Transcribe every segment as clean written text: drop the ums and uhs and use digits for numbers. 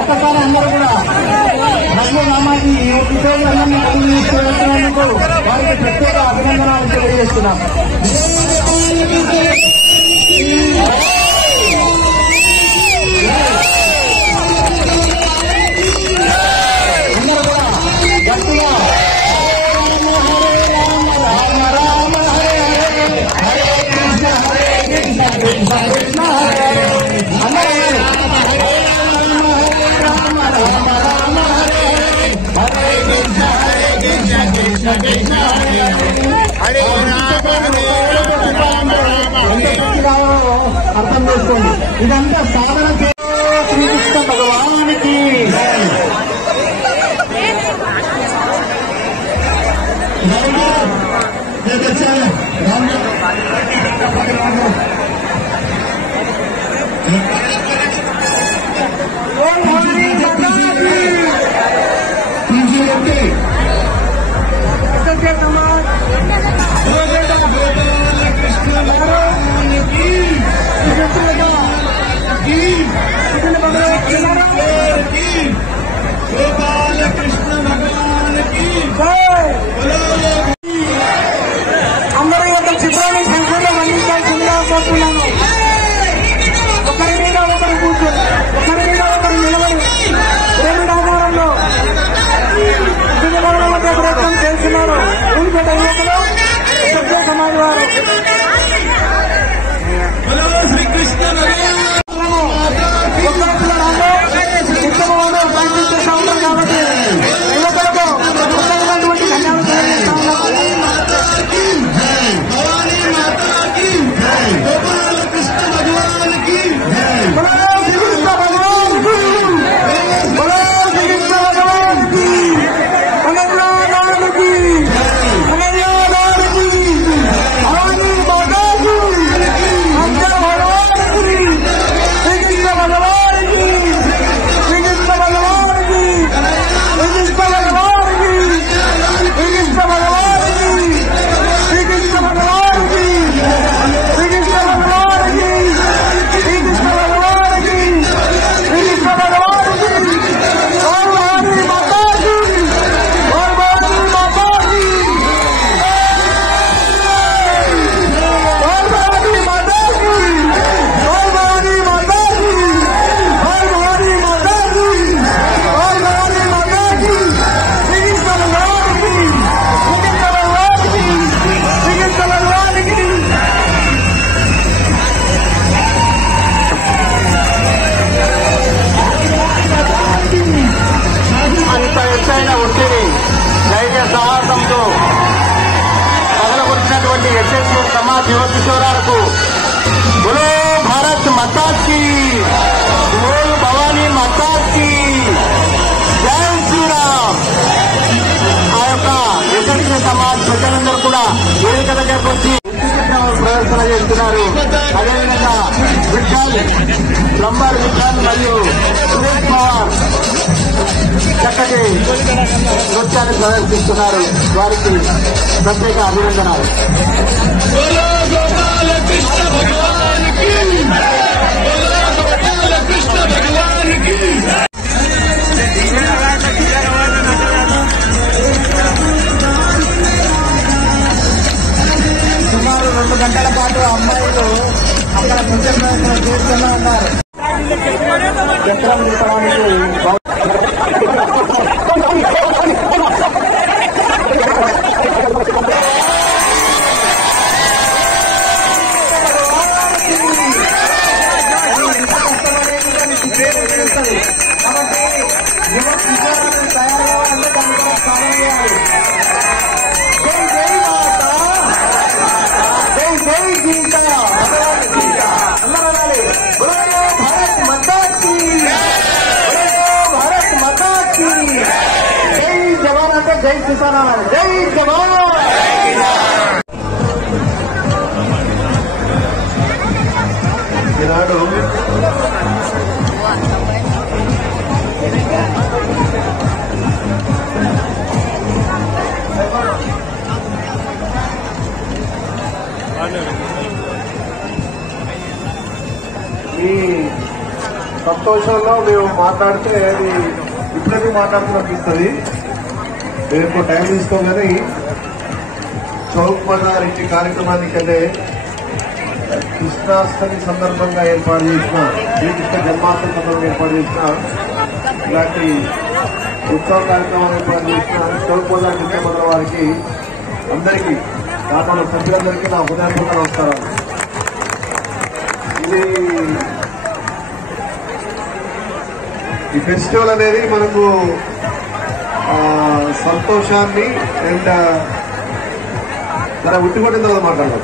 ఒక్కసారి అందరూ కూడా రఘురామాజీ వారికి ప్రత్యేక అభినందనలు తెలియజేస్తున్నాం. అందరూ కూడా గట్టిగా రామ రామ హరే హరే హరే కృష్ణ కృష్ణ కృష్ణ హరే అందరూ అర్థం చేసుకోండి. ఇదంతా సాధన శ్రీకృష్ణ భగవానికి అందరూ యొక్క చిత్రాన్ని సంఖ్యలో అందించాల్సిందిగా కోరుతున్నాను. ఒకరి మీద ఒకరు కూర్చొని ఒకరి మీద ఒకరు నిలబడి రెండు ఆధారంలో మధ్య ప్రయత్నం చేస్తున్నారు. ఊరిపేట యువకులు సభ్య సమాజ్ వారు ఉత్తమమైన ప్రయత్నిస్తూ ఉంటారు కాబట్టి యువకులకు ఉత్తమమైనటువంటి ధన్యవాదాలు తెలియజేస్తా ఉన్నాం. ప్రదర్శన చేస్తున్నారు. అదేవిధంగా విఠల్ ప్లంబర్ విఠల్ మరియు సురేష్ పవార్ చక్కటి నృత్యాన్ని ప్రదర్శిస్తున్నారు. వారికి ప్రత్యేక అభినందనాలు. సుమారు 2 గంటల పాటు అమ్మాయిలు అక్కడ నృత్య ప్రదర్శన చేస్తూనే ఉన్నారు. చక్రం తిప్పడానికి కాబట్టి యువ విద్యార్థులు తయారు కావాలంటే దాన్ని కూడా సాధన చేయాలి. జై జై మాత, జై జై గీత, అందరూ అనాలి. భారత్ మాతాకి, భారత్ మాతాకి. జై జవాన్ అంటే జై కిసాన్ అనాలి. జై జవాన్. ఈనాడు ఈ సంతోషంలో మేము మాట్లాడితే అది ఇప్పుడే మాట్లాడుతున్నట్టు రేపు టైం తీసుకోగానే చౌక్ బజార్ ఇంటి కార్యక్రమానికి వెళ్ళే కృష్ణాష్టమి సందర్భంగా ఏర్పాటు చేసిన శ్రీకృష్ణ జన్మాష్టమి సందర్భంగా ఏర్పాటు చేసిన ఇలాంటి ఉత్సవ కార్యక్రమాలు ఏర్పాటు చేసిన చౌక్ బజార్ కృష్ణ బజార్ వారికి అందరికీ దాంట్లో సభ్యులందరికీ నా హృదయపూర్వక నమస్కారాలు. ఈ ఫెస్టివల్ అనేది మనకు సంతోషాన్ని అండ్ మన ఉట్టిపట్టిన తర్వాత మాట్లాడదాం.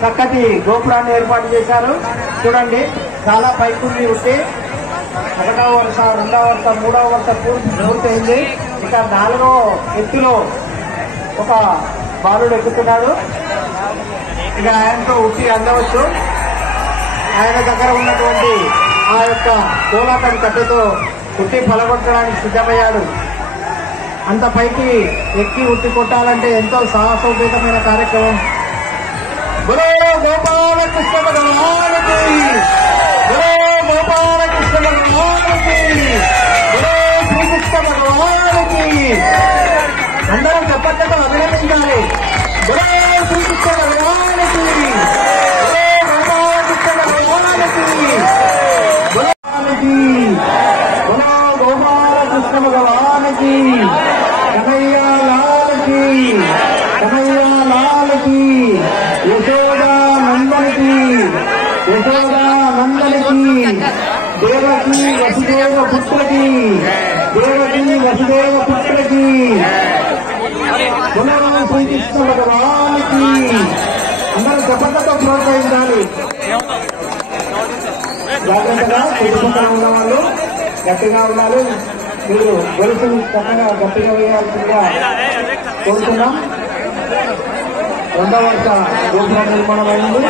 చక్కటి గోపురాన్ని ఏర్పాటు చేశారు. చూడండి, చాలా పైకుండి ఉంటే 1వ వరుస, 2వ వరుస, 3వ వరుస పూర్తయింది. ఇక 4వ ఎత్తులో ఒక బాలుడు ఎక్కుతున్నాడు. ఇక ఆయనతో ఉట్టి అందవచ్చు. ఆయన దగ్గర ఉన్నటువంటి ఆ యొక్క కోలాటం కట్టెతో ఉట్టి పలగొట్టడానికి సిద్ధమయ్యాడు. అంత పైకి ఎక్కి ఉట్టి కొట్టాలంటే ఎంతో సాహసోపేతమైన కార్యక్రమం. బలో గోపాలకృష్ణ భగవానికి, బలో గోపాలకృష్ణ భగవానికి, బలో శ్రీకృష్ణ భగవానికి. అందరం చెప్పట్లతో అభినందించాలి. బలో శ్రీకృష్ణ భగవానికి, బలో గోపాలకృష్ణ భగవానికి, బలో గోపాలకృష్ణ భగవానికి, కనయ్య లాలకి, కనయ్య లాలకి, యశోదా నందనికి, యశోదా నందనికి, దేవకి వసుదేవ పుత్రకి, దేవకి వసుదేవ పుత్రకి, పునః శ్రీకృష్ణ భగవానికి. అందరూ చెప్పటతో ప్రోత్సహించాలి. జాగ్రత్తగా చుట్టుపక్కల ఉన్న వాళ్ళు గట్టిగా ఉండాలి. మీరు గొలుసు చక్కగా గట్టిగా వేయాల్సిందిగా కోరుతున్నాం. 2వ వరుస గోపుర నిర్మాణం అయింది.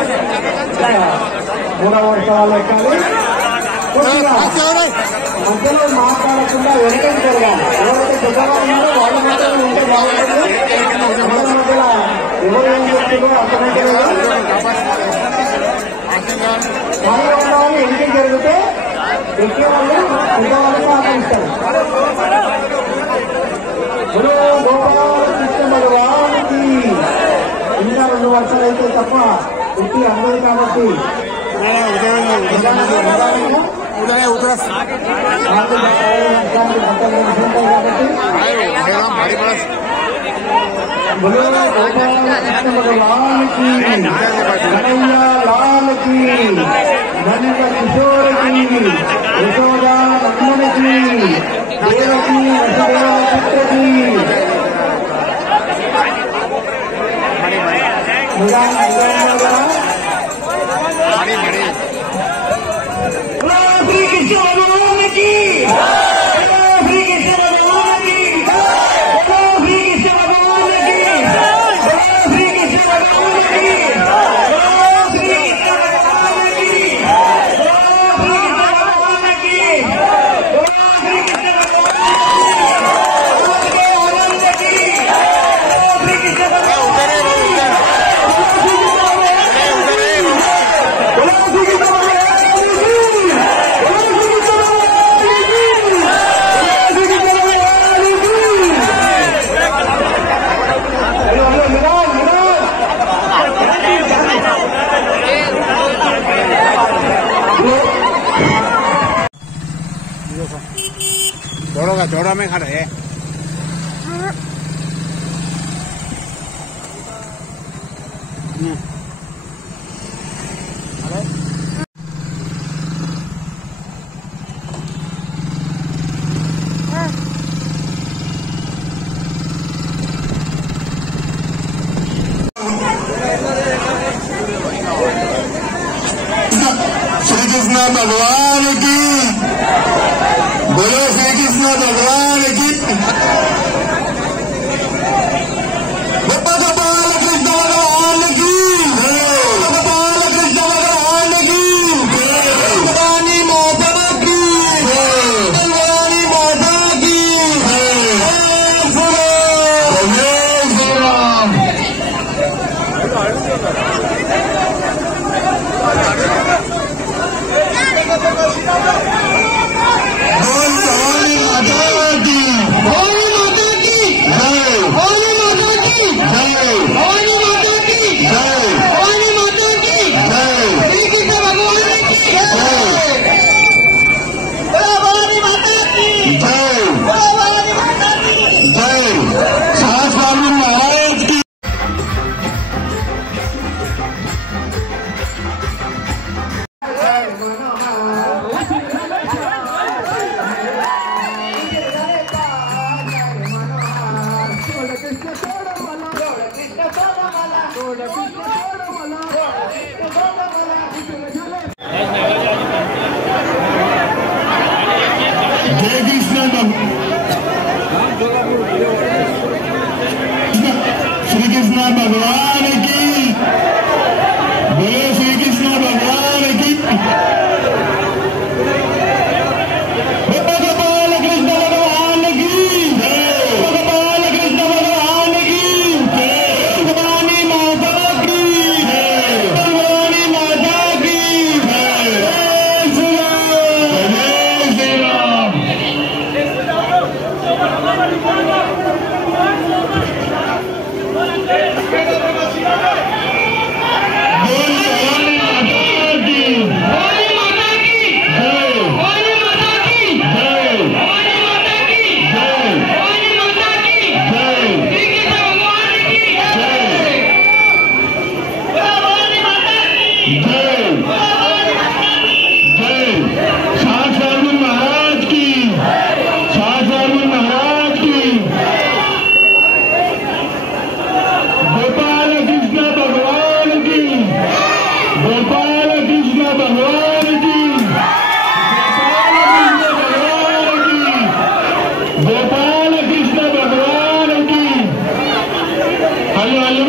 3వ వరుస వాళ్ళు ఎక్కాలి. కొద్దిగా మధ్యలో మాట్లాడకుండా వెనకకి జరగాలి. ఎవరైతే పెద్దవాళ్ళు ఉన్నారో వాళ్ళ మధ్యలో ఉంటే బాగుంటుంది. ఎవరి మధ్యలో ఎవరు ఏం చేస్తుందో అర్థమైతే వాళ్ళు ఉన్నవాళ్ళు వెనకకి జరిగితే ఎక్కే వాళ్ళు పెద్దవాళ్ళని ఆకరిస్తారు. గురు గోపాలకృష్ణ భగవానికి. ఇంకా 2 వర్షాలు అయితే తప్ప ఉట్టి అందదు కాబట్టి గోపాలకృష్ణ భగవానికి, కనయ్య లాలకి, నంద కిషోరకి, యశోదా నందనికి, దేవకి వసుదేవ పుత్రకి. जोड़ा में खड़े है। श्री कृष्ण भगवान की बोलो, श्री कृष्ण भगवान की गोपाल कृष्ण भगवान की गोपाल कृष्ण भगवान की भगवानी माता की भगवानी माता की श्री राम। श्री कृष्ण भगवान की बोलो, श्री कृष्ण भगवान की गोपाल कृष्ण भगवान की गोपाल कृष्ण भगवान की भगवानी माता की भगवानी माता की श्री राम। गोपाल कृष्ण भगवान की। Hello hello